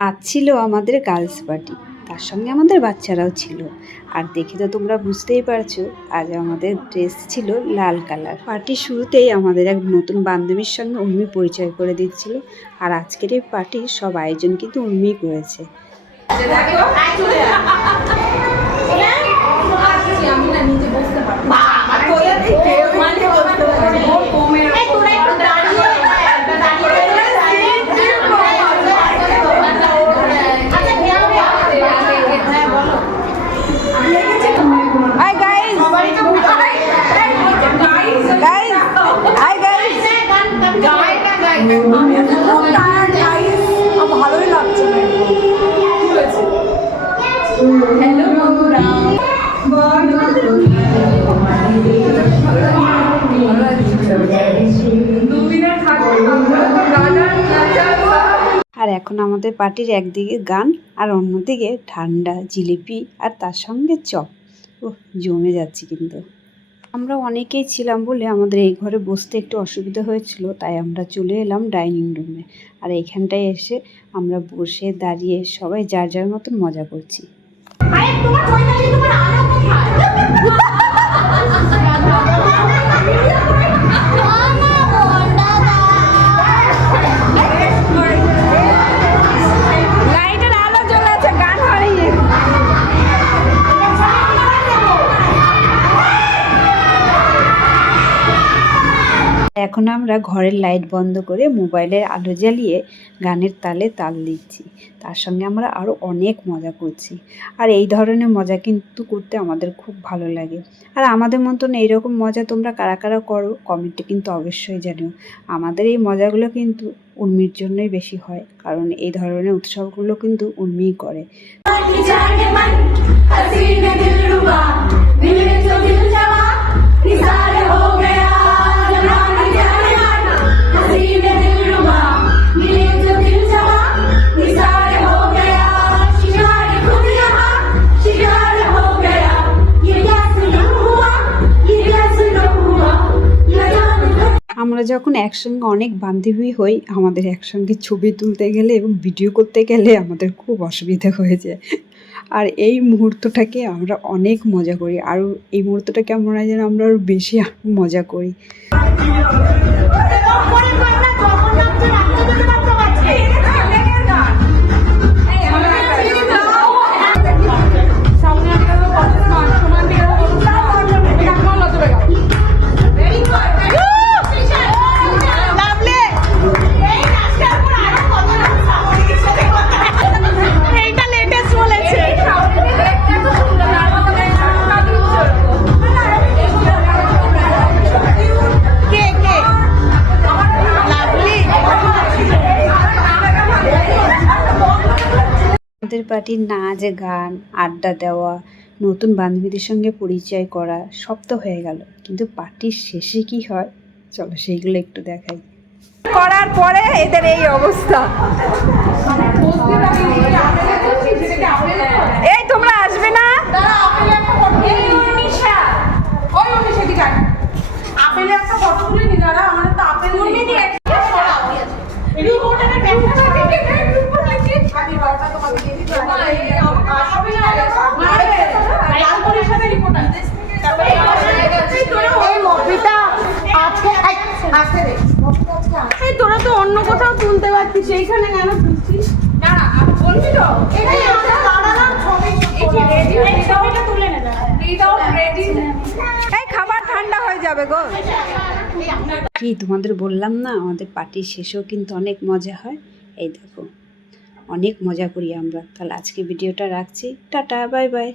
আজ ছিল আমাদের গার্লস পার্টি, তার সঙ্গে আমাদের বাচ্চারাও ছিল। আর দেখে তো তোমরা বুঝতেই পারছো, আজ আমাদের ড্রেস ছিল লাল কালার। পার্টির শুরুতেই আমাদের এক নতুন বান্ধবীর সঙ্গে উর্মি পরিচয় করে দিচ্ছিল। আর আজকের এই পার্টির সব আয়োজন কিন্তু উর্মি করেছে। ভালোই লাগছে। হ্যালো বন্ধুরা, আর এখন আমাদের পার্টির একদিকে গান আর অন্যদিকে ঠান্ডা জিলিপি আর তার সঙ্গে চপ। ও জমে যাচ্ছে। কিন্তু আমরা অনেকেই ছিলাম বলে আমাদের এই ঘরে বসতে একটু অসুবিধা হয়েছিল, তাই আমরা চলে এলাম ডাইনিং রুমে। আর এইখানটায় এসে আমরা বসে দাঁড়িয়ে সবাই যার যার মতন মজা করছি। এখন আমরা ঘরের লাইট বন্ধ করে মোবাইলের আলো জ্বালিয়ে গানের তালে তাল দিচ্ছি। তার সঙ্গে আমরা আরও অনেক মজা করছি। আর এই ধরনের মজা কিন্তু করতে আমাদের খুব ভালো লাগে। আর আমাদের মতন এইরকম মজা তোমরা কারা কারা করো কমেন্টে কিন্তু অবশ্যই জানিও। আমাদের এই মজাগুলো কিন্তু উর্মির জন্যই বেশি হয়, কারণ এই ধরনের উৎসবগুলো কিন্তু উর্মিই করে। আমরা যখন একসঙ্গে অনেক বান্ধবী হই, আমাদের একসঙ্গে ছবি তুলতে গেলে এবং ভিডিও করতে গেলে আমাদের খুব অসুবিধা হয়ে যায়। আর এই মুহূর্তটাকে আমরা অনেক মজা করি, আর এই মুহূর্তটা কেমন হয় যেন আমরা আরও বেশি মজা করি। আমাদের পার্টির নাচ গান আড্ডা দেওয়া নতুন বান্ধবীদের সঙ্গে পরিচয় করা সব তো হয়ে গেল, কিন্তু পার্টির শেষে কি হয় চলো সেইগুলো একটু দেখাই। করার পরে এদের এই অবস্থা। এই তোমরা আসবে না? আপেলে একটা ফটো তুলে নি দাঁড়া, আমাদের তো আপেল নেই। তোরা তো অন্য কোথাও তুলতে পারছিস, সেইখানে কেন তুলছিস? খাবার ঠান্ডা হয়ে যাবে গো। কি তোমাদের বললাম না, আমাদের পার্টির শেষেও কিন্তু অনেক মজা হয়। এই দেখো অনেক মজা করি আমরা। তাহলে আজকে ভিডিওটা রাখছি, টাটা বাই বাই।